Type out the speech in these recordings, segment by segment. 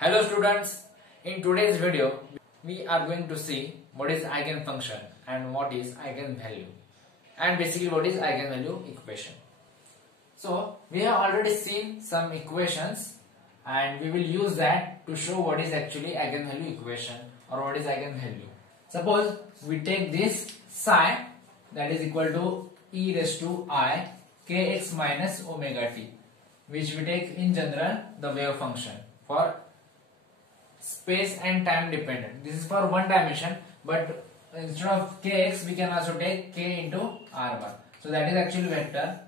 Hello students, in today's video we are going to see what is eigenfunction and what is eigenvalue and basically what is eigenvalue equation. So we have already seen some equations and we will use that to show what is actually eigenvalue equation or what is eigenvalue. Suppose we take this psi that is equal to e raised to I kx minus omega t, which we take in general the wave function for space and time dependent. This is for one dimension, but instead of kx we can also take k into r1. So that is actually vector.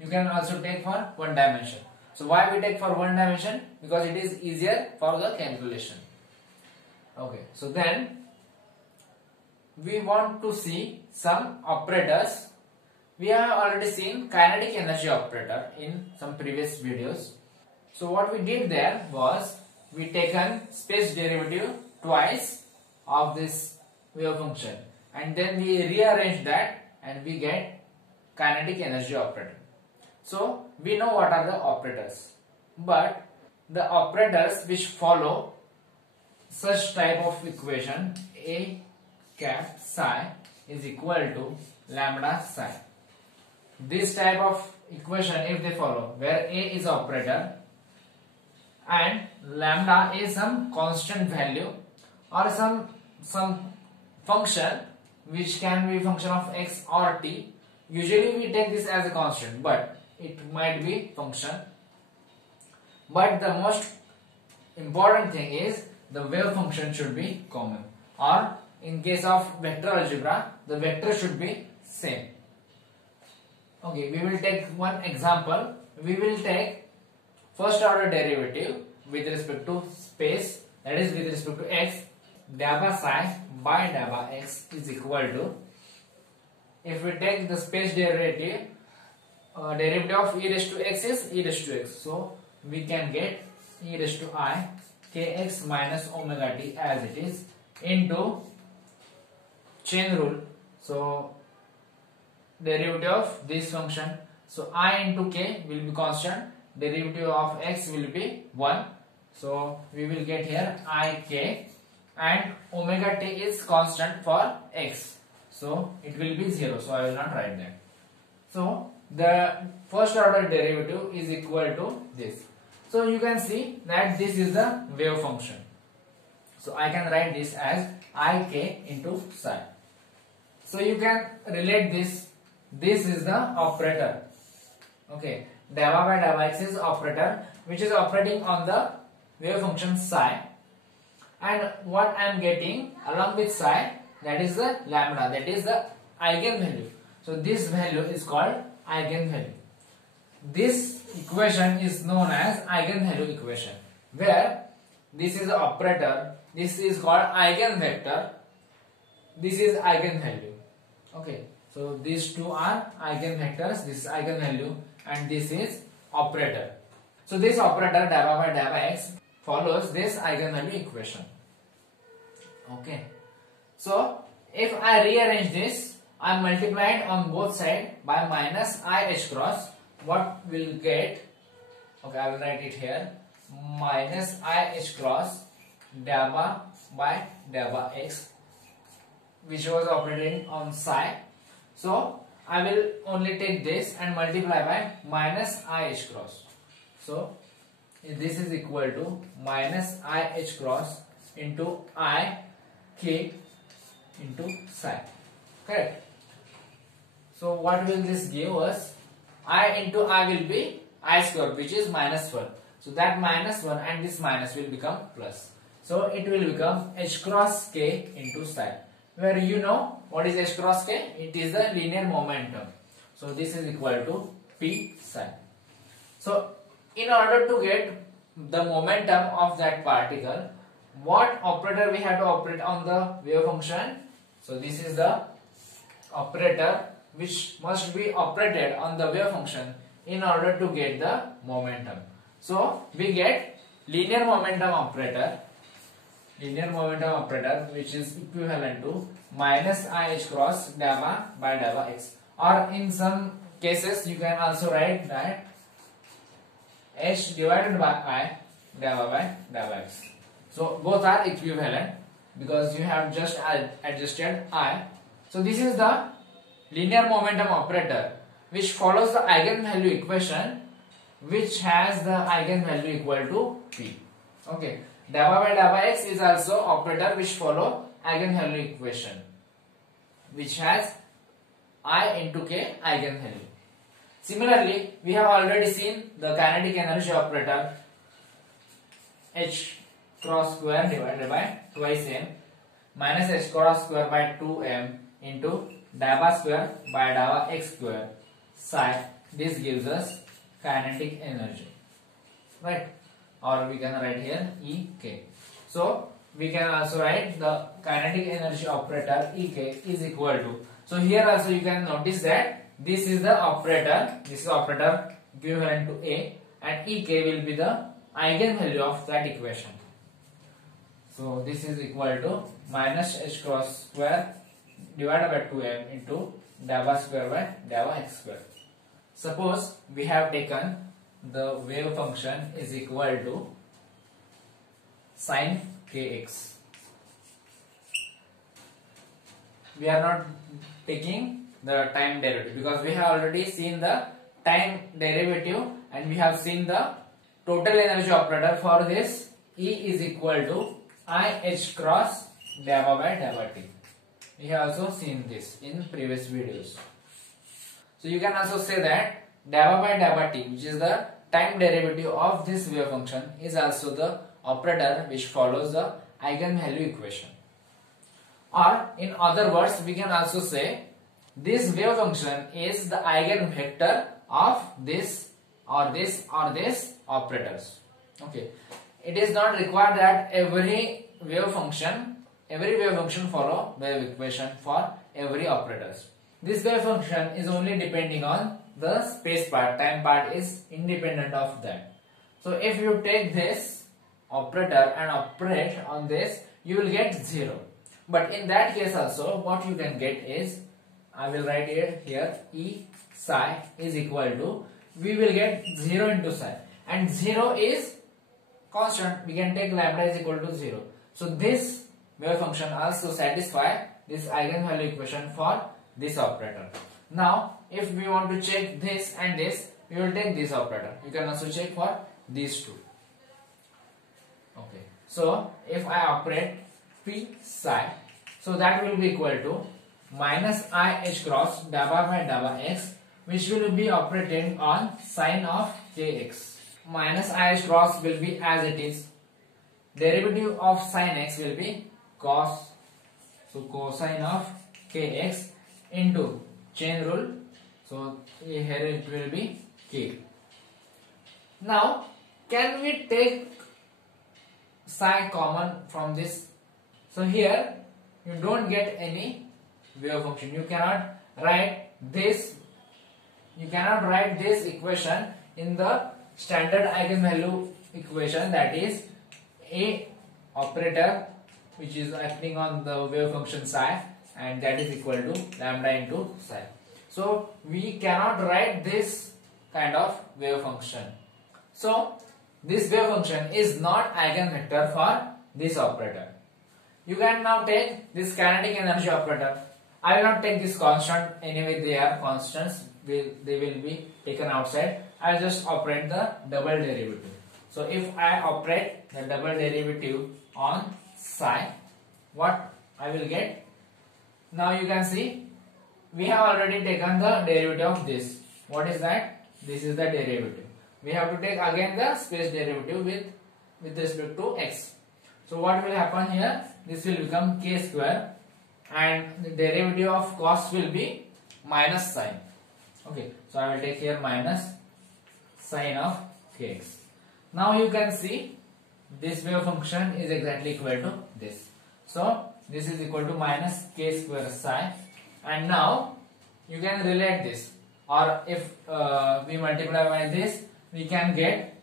You can also take for one dimension. So why we take for one dimension? Because it is easier for the calculation. Okay, so then we want to see some operators. We have already seen kinetic energy operator in some previous videos. So what we did there was we taken space derivative twice of this wave function and then we rearrange that and we get kinetic energy operator. So we know what are the operators, but the operators which follow such type of equation a cap psi is equal to lambda psi. This type of equation, if they follow, where a is operator and lambda is some constant value or some function which can be function of x or t. Usually we take this as a constant, but it might be function. But the most important thing is the wave function should be common, or in case of vector algebra the vector should be same. Okay, we will take one example. We will take first order derivative with respect to space, that is with respect to x. Dabba psi by dabba x is equal to, if we take the space derivative, derivative of e raised to x is e raised to x. So we can get e raised to I kx minus omega t as it is into chain rule. So derivative of this function, so I into k will be constant, derivative of x will be 1. So we will get here I k and omega t is constant for x. So it will be 0. So I will not write that. So the first order derivative is equal to this. So you can see that this is the wave function. So I can write this as ik into psi. So you can relate this. This is the operator. Okay, dabba by dabba x is operator which is operating on the wave function psi, and what I am getting along with psi, that is the lambda, that is the eigenvalue. So this value is called eigenvalue. This equation is known as eigenvalue equation, where this is the operator, this is called eigenvector, this is eigenvalue. Okay, so these two are eigenvectors, this is eigenvalue and this is operator. So this operator dabba by dabba x follows this eigenvalue equation. Okay, so if I rearrange this, I multiply it on both sides by minus I h cross. What will get? Okay, I will write it here, minus I h cross dabba by dabba x, which was operating on psi. So I will only take this and multiply by minus I h cross. So this is equal to minus I h cross into I k into psi. Correct. So what will this give us? I into I will be I square, which is minus 1. So that minus 1 and this minus will become plus. So it will become h cross k into psi, where you know what is h cross k? It is the linear momentum. So this is equal to p psi. So in order to get the momentum of that particle, what operator we have to operate on the wave function? So this is the operator which must be operated on the wave function in order to get the momentum. So we get linear momentum operator which is equivalent to minus I h cross dabba by dabba x, or in some cases you can also write that h divided by I dava by dava x. So both are equivalent because you have just adjusted I. So this is the linear momentum operator which follows the eigenvalue equation which has the eigenvalue equal to p. Okay, dava by dava x is also operator which follow eigenvalue equation which has I into k eigenvalue. Similarly, we have already seen the kinetic energy operator h cross square divided by twice m minus h cross square by 2m into dava square by dava x square psi. This gives us kinetic energy, right? Or we can write here Ek. So we can also write the kinetic energy operator Ek is equal to. So here also you can notice that this is the operator. This is operator equivalent to A, and Ek will be the eigenvalue of that equation. So this is equal to minus h cross square divided by 2m into dava square by dava x square. Suppose we have taken the wave function is equal to sin kx. We are not taking the time derivative because we have already seen the time derivative and we have seen the total energy operator for this. E is equal to I h cross dava by dava t. We have also seen this in previous videos. So you can also say that dava by dava t, which is the time derivative of this wave function, is also the operator which follows the eigenvalue equation. Or in other words, we can also say this wave function is the eigenvector of this or this or this operators. Okay, it is not required that every wave function follow wave equation for every operators. This wave function is only depending on the space part, time part is independent of that. So if you take this operator and operate on this, you will get 0. But in that case also, what you can get is, I will write it here, E psi is equal to, we will get 0 into psi, and 0 is constant, we can take lambda is equal to 0. So this wave function also satisfy this eigenvalue equation for this operator. Now if we want to check this and this, we will take this operator. You can also check for these two. Okay, so if I operate p psi, so that will be equal to minus I h cross dava by dava x, which will be operating on sine of kx. Minus I h cross will be as it is. Derivative of sine x will be cos, so cosine of kx into chain rule, so here it will be k. Now can we take psi common from this? So here you don't get any wave function. You cannot write this equation in the standard eigenvalue equation, that is a operator which is acting on the wave function psi, and that is equal to lambda into psi. So we cannot write this kind of wave function. So this wave function is not eigenvector for this operator. You can now take this kinetic energy operator. I will not take this constant, anyway they are constants, they will be taken outside. I will just operate the double derivative. So if I operate the double derivative on psi, what I will get? Now you can see we have already taken the derivative of this. What is that? This is the derivative. We have to take again the space derivative with respect to x. So what will happen here? This will become k square, and the derivative of cos will be minus sine. Okay, so I will take here minus sine of kx. Now you can see this wave function is exactly equal to this. So this is equal to minus k square psi, and now you can relate this, or if we multiply by this, we can get,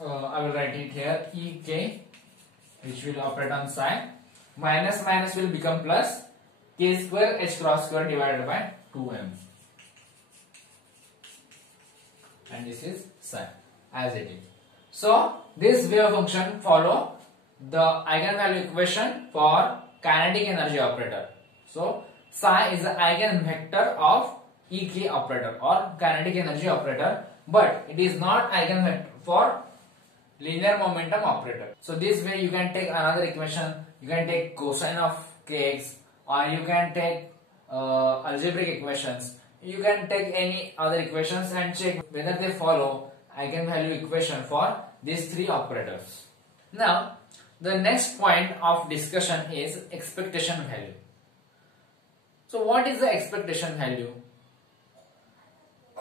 I will write it here, Ek, which will operate on psi, minus minus will become plus, k square h cross square divided by 2m, and this is psi as it is. So this wave function follow the eigenvalue equation for kinetic energy operator. So psi is the eigenvector of EK operator or kinetic energy operator, but it is not eigenvector for linear momentum operator. So this way you can take another equation, you can take cosine of kx, or you can take algebraic equations, you can take any other equations and check whether they follow eigenvalue equation for these three operators. Now the next point of discussion is expectation value. So what is the expectation value?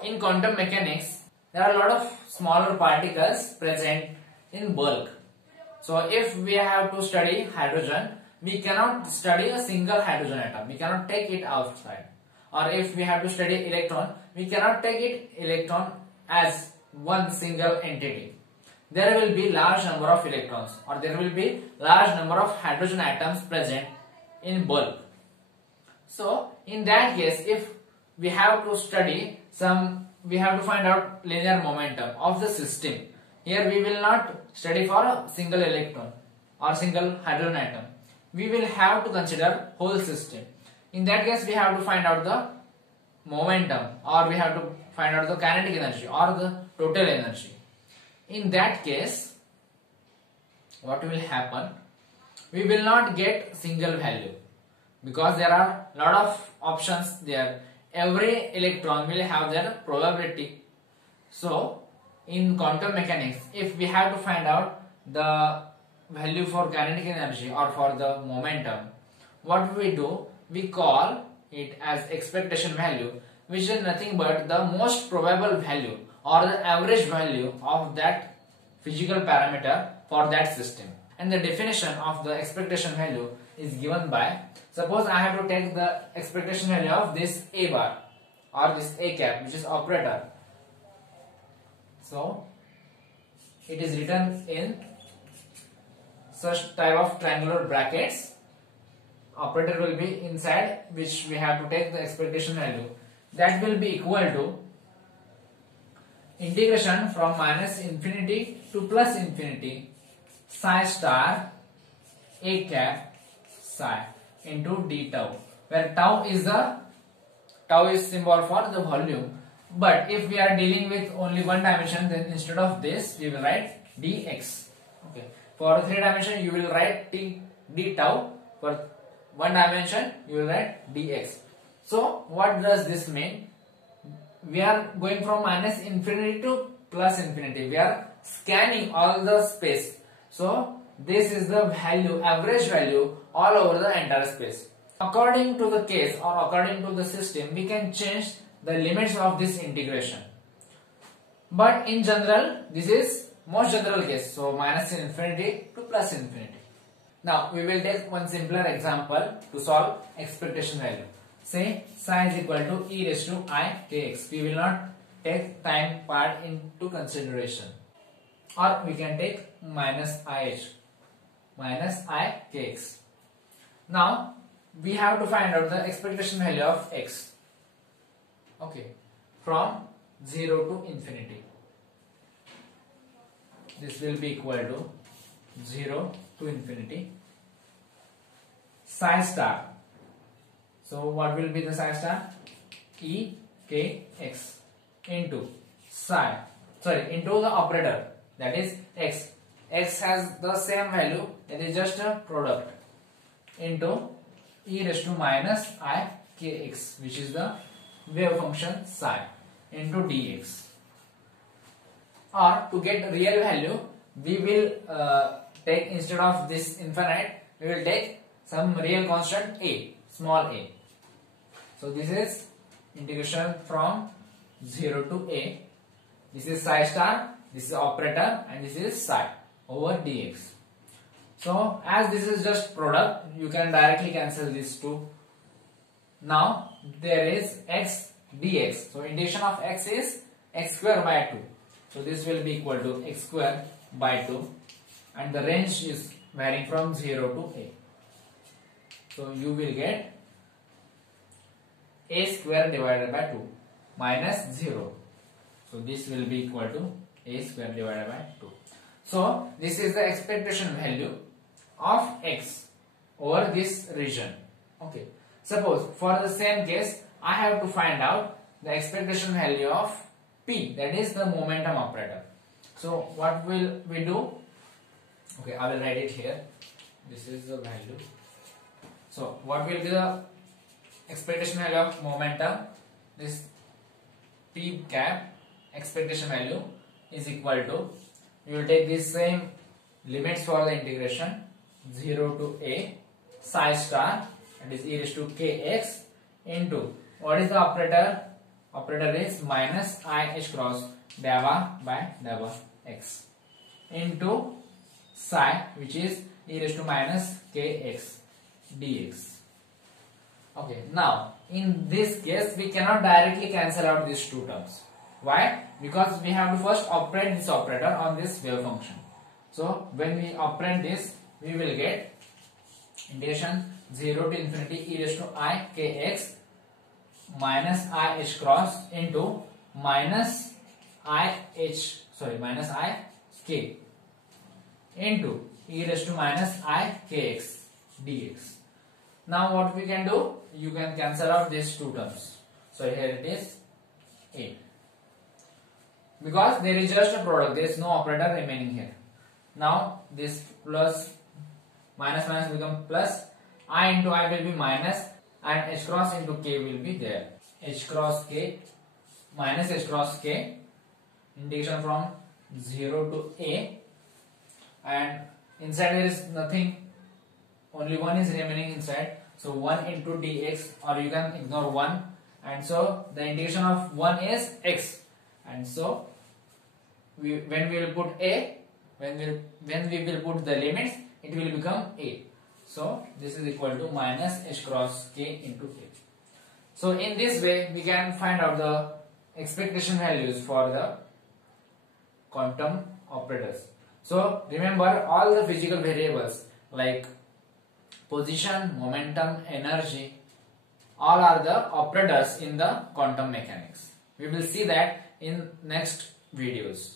In quantum mechanics, there are a lot of smaller particles present in bulk. So if we have to study hydrogen, we cannot study a single hydrogen atom. We cannot take it outside. Or if we have to study electron, we cannot take it electron as one single entity. There will be large number of electrons, or there will be large number of hydrogen atoms present in bulk. So in that case, if we have to study we have to find out linear momentum of the system. Here we will not study for a single electron or single hydrogen atom. We will have to consider whole system. In that case, we have to find out the momentum, or we have to find out the kinetic energy or the total energy. In that case, what will happen? We will not get single value because there are a lot of options there. Every electron will have their probability. So in quantum mechanics, if we have to find out the value for kinetic energy or for the momentum, what we do? We call it as expectation value, which is nothing but the most probable value or the average value of that physical parameter for that system. And the definition of the expectation value is given by, suppose I have to take the expectation value of this A bar or this A cap, which is operator. So it is written in such type of triangular brackets. Operator will be inside, which we have to take the expectation value. That will be equal to integration from minus infinity to plus infinity psi star A cap psi into d tau, where tau is symbol for the volume. But if we are dealing with only one dimension, then instead of this we will write dx. Okay. For 3 dimension you will write d tau. For 1 dimension you will write dx. So what does this mean? We are going from minus infinity to plus infinity. We are scanning all the space. So this is the value, average value all over the entire space. According to the case or according to the system, we can change the limits of this integration. But in general, this is most general case. So minus infinity to plus infinity. Now we will take one simpler example to solve expectation value. Say psi is equal to e raised to I kx. We will not take time part into consideration. Or we can take minus I kx. Now we have to find out the expectation value of x. Okay, from 0 to infinity. This will be equal to 0 to infinity psi star. So what will be the psi star? E k x into psi, into the operator, that is x. X has the same value, that is just a product, into e raised to minus I kx, which is the wave function psi, into dx. Or to get real value, we will take, instead of this infinite, we will take some real constant a, small a. So this is integration from 0 to a. This is psi star, this is operator, and this is psi over dx. So as this is just product, you can directly cancel these two. Now there is x dx. So integration of x is x square by 2. So this will be equal to x square by 2, and the range is varying from 0 to a. So you will get a square divided by 2 minus 0. So this will be equal to a square divided by 2. So this is the expectation value of x over this region. Okay. Suppose for the same case, I have to find out the expectation value of P, that is the momentum operator. So what will we do? Okay, I will write it here. This is the value. So what will be the expectation value of momentum? This P cap expectation value is equal to, we will take this same limits for the integration, 0 to a psi star, that is e raised to kx, into what is the operator? Operator is minus I h cross delta by delta x into psi, which is e raised to minus kx dx. Okay, now in this case we cannot directly cancel out these two terms. Why? Because we have to first operate this operator on this wave function. So when we operate this, we will get integration 0 to infinity e raised to I kx minus I h cross into minus I k into e raised to minus I kx dx. Now what we can do? You can cancel out these two terms. So here it is a. Because there is just a product, there is no operator remaining here. Now this plus minus minus become plus, I into I will be minus, and h cross into k will be there. H cross k minus h cross k, integration from 0 to a, and inside there is nothing, only 1 is remaining inside. So 1 into dx, or you can ignore 1, and so the integration of 1 is x, and so when we will put a, when we will put the limits, it will become a. So this is equal to minus h cross k into k. So in this way we can find out the expectation values for the quantum operators. So remember, all the physical variables like position, momentum, energy, all are the operators in the quantum mechanics. We will see that in next videos.